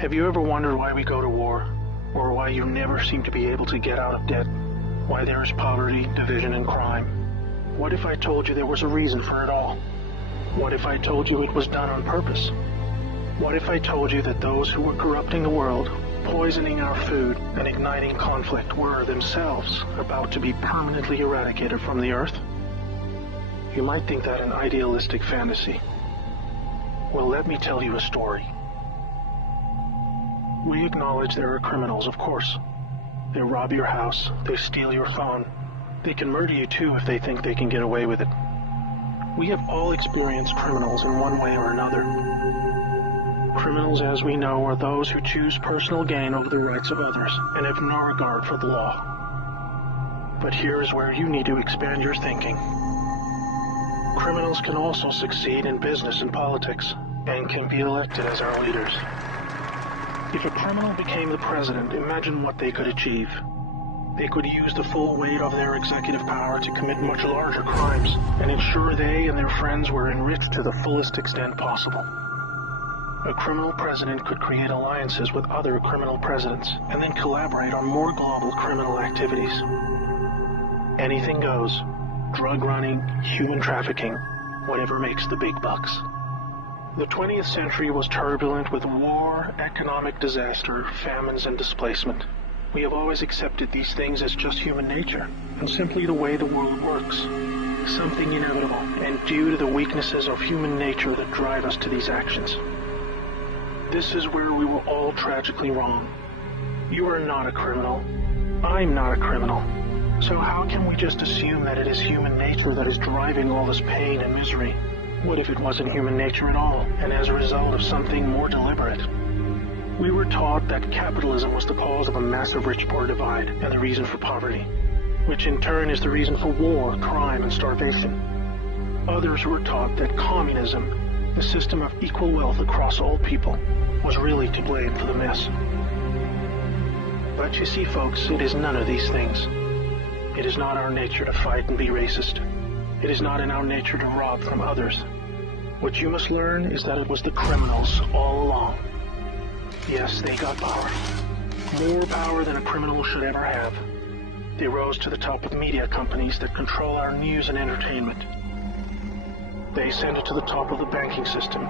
Have you ever wondered why we go to war? Or why you never seem to be able to get out of debt? Why there is poverty, division, and crime? What if I told you there was a reason for it all? What if I told you it was done on purpose? What if I told you that those who were corrupting the world, poisoning our food, and igniting conflict were themselves about to be permanently eradicated from the earth? You might think that an idealistic fantasy. Well, let me tell you a story. We acknowledge there are criminals, of course. They rob your house, they steal your phone. They can murder you too if they think they can get away with it. We have all experienced criminals in one way or another. Criminals, as we know, are those who choose personal gain over the rights of others and have no regard for the law. But here is where you need to expand your thinking. Criminals can also succeed in business and politics, and can be elected as our leaders. If a criminal became the president, imagine what they could achieve. They could use the full weight of their executive power to commit much larger crimes, and ensure they and their friends were enriched to the fullest extent possible. A criminal president could create alliances with other criminal presidents, and then collaborate on more global criminal activities. Anything goes. Drug running, human trafficking, whatever makes the big bucks. The 20th century was turbulent with war, economic disaster, famines, and displacement. We have always accepted these things as just human nature, and simply the way the world works. Something inevitable, and due to the weaknesses of human nature that drive us to these actions. This is where we were all tragically wrong. You are not a criminal. I'm not a criminal. So how can we just assume that it is human nature that is driving all this pain and misery? What if it wasn't human nature at all, and as a result of something more deliberate? We were taught that capitalism was the cause of a massive rich-poor divide and the reason for poverty, which in turn is the reason for war, crime, and starvation. Others were taught that communism, the system of equal wealth across all people, was really to blame for the mess. But you see, folks, it is none of these things. It is not our nature to fight and be racist. It is not in our nature to rob from others. What you must learn is that it was the criminals all along. Yes, they got power. More power than a criminal should ever have. They rose to the top of media companies that control our news and entertainment. They ascended to the top of the banking system,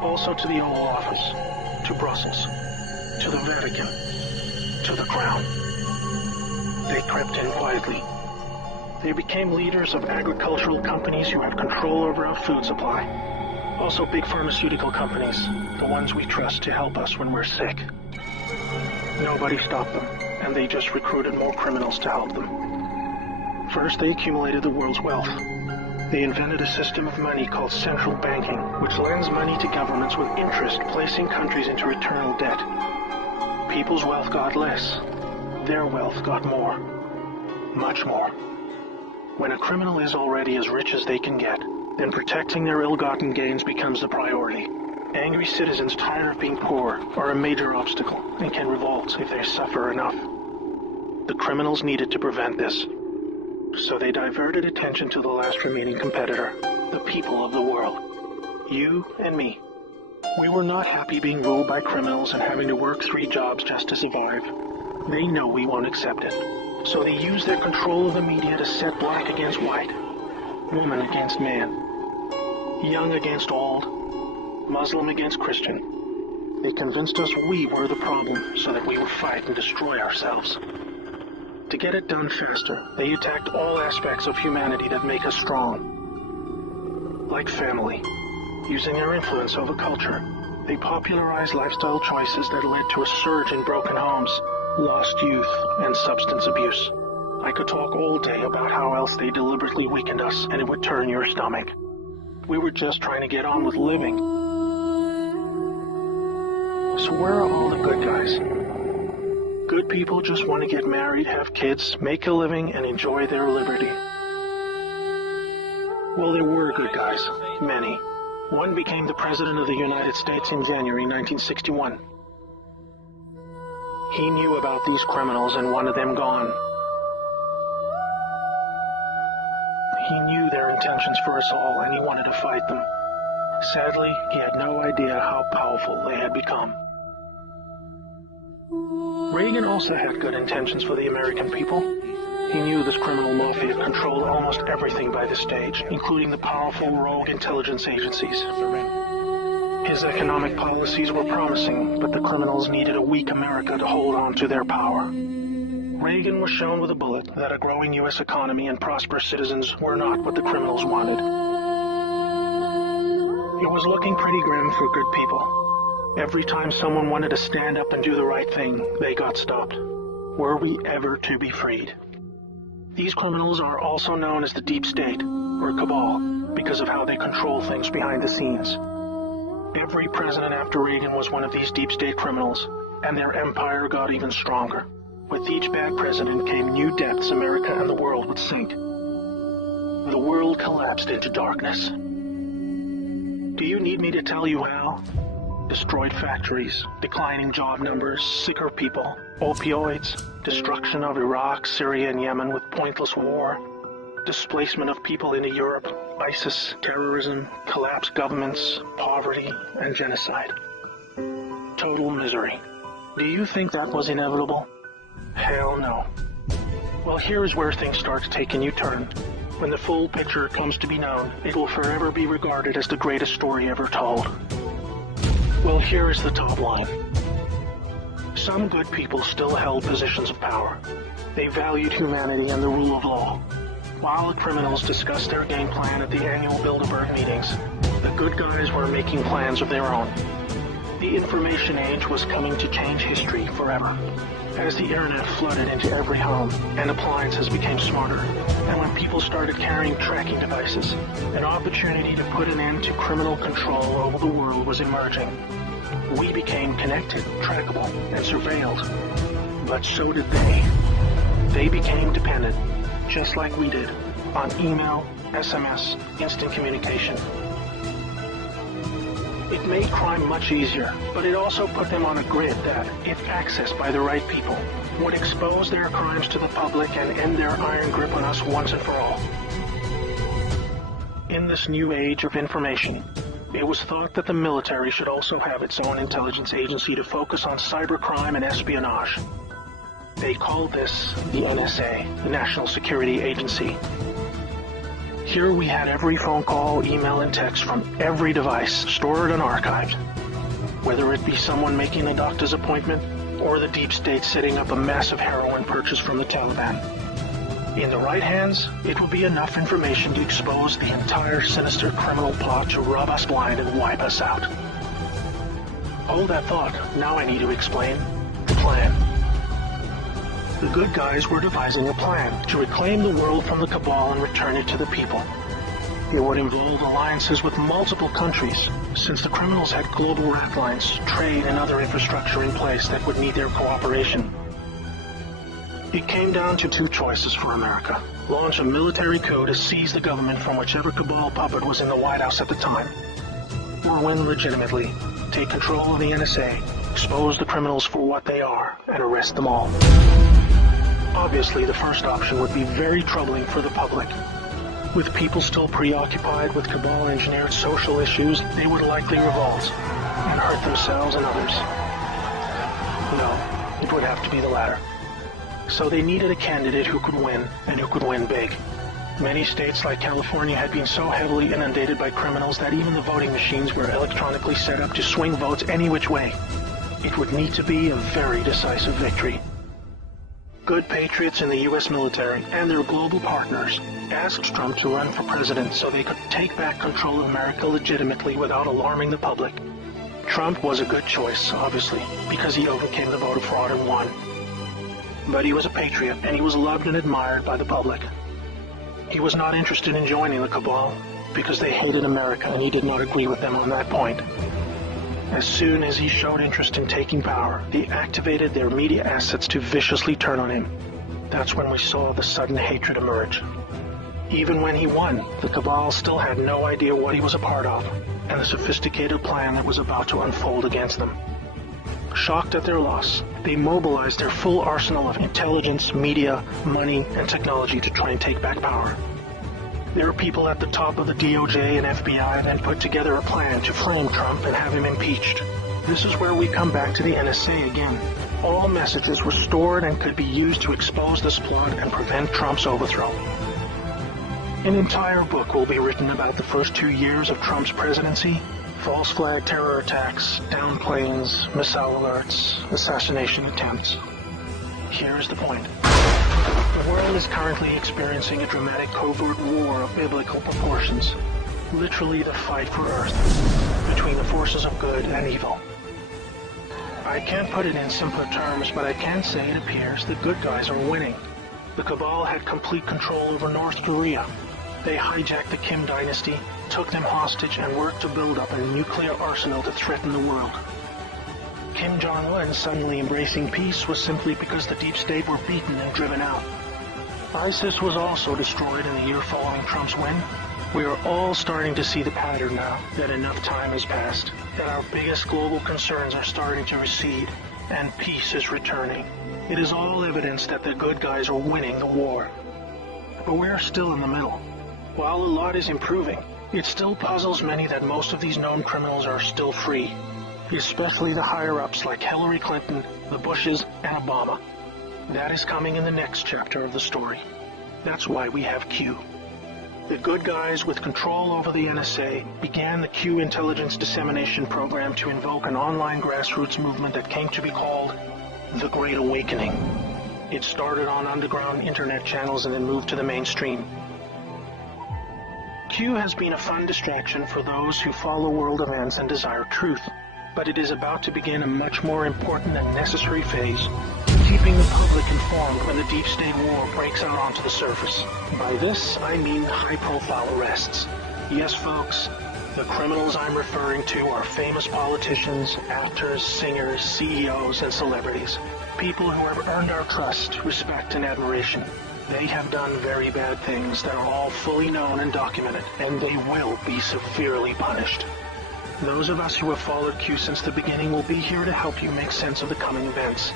also to the Oval Office, to Brussels, to the Vatican, to the Crown. They crept in quietly. They became leaders of agricultural companies who had control over our food supply. Also big pharmaceutical companies, the ones we trust to help us when we're sick. Nobody stopped them, and they just recruited more criminals to help them. First, they accumulated the world's wealth. They invented a system of money called central banking, which lends money to governments with interest, placing countries into eternal debt. People's wealth got less. Their wealth got more. Much more. When a criminal is already as rich as they can get, then protecting their ill-gotten gains becomes the priority. Angry citizens tired of being poor are a major obstacle and can revolt if they suffer enough. The criminals needed to prevent this, so they diverted attention to the last remaining competitor, the people of the world. You and me. We were not happy being ruled by criminals and having to work 3 jobs just to survive. They know we won't accept it. So they use their control of the media to set black against white, woman against man, young against old, Muslim against Christian. They convinced us we were the problem so that we would fight and destroy ourselves. To get it done faster, they attacked all aspects of humanity that make us strong. Like family, using their influence over culture, they popularized lifestyle choices that led to a surge in broken homes, lost youth, and substance abuse. I could talk all day about how else they deliberately weakened us, and it would turn your stomach. We were just trying to get on with living. So where are all the good guys? Good people just want to get married, have kids, make a living, and enjoy their liberty. Well, there were good guys. Many. One became the President of the United States in January 1961. He knew about these criminals and wanted them gone. He knew their intentions for us all, and he wanted to fight them. Sadly, he had no idea how powerful they had become. Reagan also had good intentions for the American people. He knew this criminal mafia controlled almost everything by this stage, including the powerful rogue intelligence agencies. His economic policies were promising, but the criminals needed a weak America to hold on to their power. Reagan was shown with a bullet that a growing U.S. economy and prosperous citizens were not what the criminals wanted. It was looking pretty grim for good people. Every time someone wanted to stand up and do the right thing, they got stopped. Were we ever to be freed? These criminals are also known as the Deep State, or Cabal, because of how they control things behind the scenes. Every president after Reagan was one of these Deep State criminals, and their empire got even stronger. With each bad president came new depths America and the world would sink. The world collapsed into darkness. Do you need me to tell you how? Destroyed factories, declining job numbers, sicker people, opioids, destruction of Iraq, Syria, and Yemen with pointless war, displacement of people into Europe, ISIS, terrorism, collapsed governments, poverty, and genocide. Total misery. Do you think that was inevitable? Hell no. Well, here's where things start to take a new turn. When the full picture comes to be known, it will forever be regarded as the greatest story ever told. Well, here is the top line. Some good people still held positions of power. They valued humanity and the rule of law. While the criminals discussed their game plan at the annual Bilderberg meetings, the good guys were making plans of their own. The information age was coming to change history forever. As the internet flooded into every home and appliances became smarter, and when people started carrying tracking devices, an opportunity to put an end to criminal control over the world was emerging. We became connected, trackable, and surveilled. But so did they. They became dependent, just like we did, on email, SMS, instant communication. It made crime much easier, but it also put them on a grid that, if accessed by the right people, would expose their crimes to the public and end their iron grip on us once and for all. In this new age of information, it was thought that the military should also have its own intelligence agency to focus on cybercrime and espionage. They called this the NSA, the National Security Agency. Here we had every phone call, email, and text from every device stored and archived. Whether it be someone making a doctor's appointment, or the deep state setting up a massive heroin purchase from the Taliban. In the right hands, it would be enough information to expose the entire sinister criminal plot to rub us blind and wipe us out. Hold that thought. Now I need to explain the plan. The good guys were devising a plan to reclaim the world from the cabal and return it to the people. It would involve alliances with multiple countries, since the criminals had global rat lines, trade, and other infrastructure in place that would need their cooperation. It came down to two choices for America. Launch a military coup to seize the government from whichever cabal puppet was in the White House at the time. Or win legitimately, take control of the NSA, expose the criminals for what they are, and arrest them all. Obviously, the first option would be very troubling for the public. With people still preoccupied with cabal-engineered social issues, they would likely revolt and hurt themselves and others. No, it would have to be the latter. So they needed a candidate who could win, and who could win big. Many states like California had been so heavily inundated by criminals that even the voting machines were electronically set up to swing votes any which way. It would need to be a very decisive victory. Good patriots in the U.S. military and their global partners asked Trump to run for president so they could take back control of America legitimately without alarming the public. Trump was a good choice, obviously, because he overcame the voter fraud and won. But he was a patriot, and he was loved and admired by the public. He was not interested in joining the cabal because they hated America, and he did not agree with them on that point. As soon as he showed interest in taking power, they activated their media assets to viciously turn on him. That's when we saw the sudden hatred emerge. Even when he won, the cabal still had no idea what he was a part of, and the sophisticated plan that was about to unfold against them. Shocked at their loss, they mobilized their full arsenal of intelligence, media, money, and technology to try and take back power. There are people at the top of the DOJ and FBI that put together a plan to frame Trump and have him impeached. This is where we come back to the NSA again. All messages were stored and could be used to expose this plot and prevent Trump's overthrow. An entire book will be written about the first 2 years of Trump's presidency. False flag terror attacks, down planes, missile alerts, assassination attempts. Here is the point. The world is currently experiencing a dramatic covert war of biblical proportions. Literally the fight for Earth, between the forces of good and evil. I can't put it in simpler terms, but I can say it appears the good guys are winning. The cabal had complete control over North Korea. They hijacked the Kim dynasty, took them hostage, and worked to build up a nuclear arsenal to threaten the world. Kim Jong-un suddenly embracing peace was simply because the deep state were beaten and driven out. ISIS was also destroyed in the year following Trump's win. We are all starting to see the pattern now, that enough time has passed, that our biggest global concerns are starting to recede, and peace is returning. It is all evidence that the good guys are winning the war. But we are still in the middle. While a lot is improving, it still puzzles many that most of these known criminals are still free, especially the higher-ups like Hillary Clinton, the Bushes, and Obama. That is coming in the next chapter of the story. That's why we have Q. The good guys with control over the NSA began the Q intelligence dissemination program to invoke an online grassroots movement that came to be called the Great Awakening. It started on underground internet channels and then moved to the mainstream. Q has been a fun distraction for those who follow world events and desire truth, but it is about to begin a much more important and necessary phase, keeping the public informed when the deep state war breaks out onto the surface. By this, I mean high-profile arrests. Yes, folks, the criminals I'm referring to are famous politicians, actors, singers, CEOs, and celebrities. People who have earned our trust, respect, and admiration. They have done very bad things that are all fully known and documented, and they will be severely punished. Those of us who have followed Q since the beginning will be here to help you make sense of the coming events.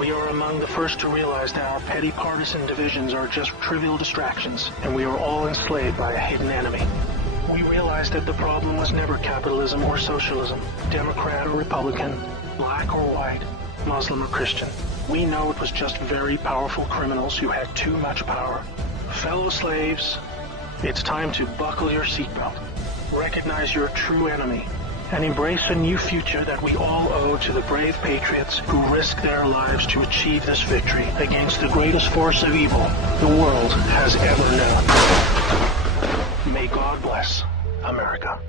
We are among the first to realize that our petty partisan divisions are just trivial distractions, and we are all enslaved by a hidden enemy. We realize that the problem was never capitalism or socialism, Democrat or Republican, black or white, Muslim or Christian. We know it was just very powerful criminals who had too much power. Fellow slaves, it's time to buckle your seatbelt, recognize your true enemy, and embrace a new future that we all owe to the brave patriots who risked their lives to achieve this victory against the greatest force of evil the world has ever known. May God bless America.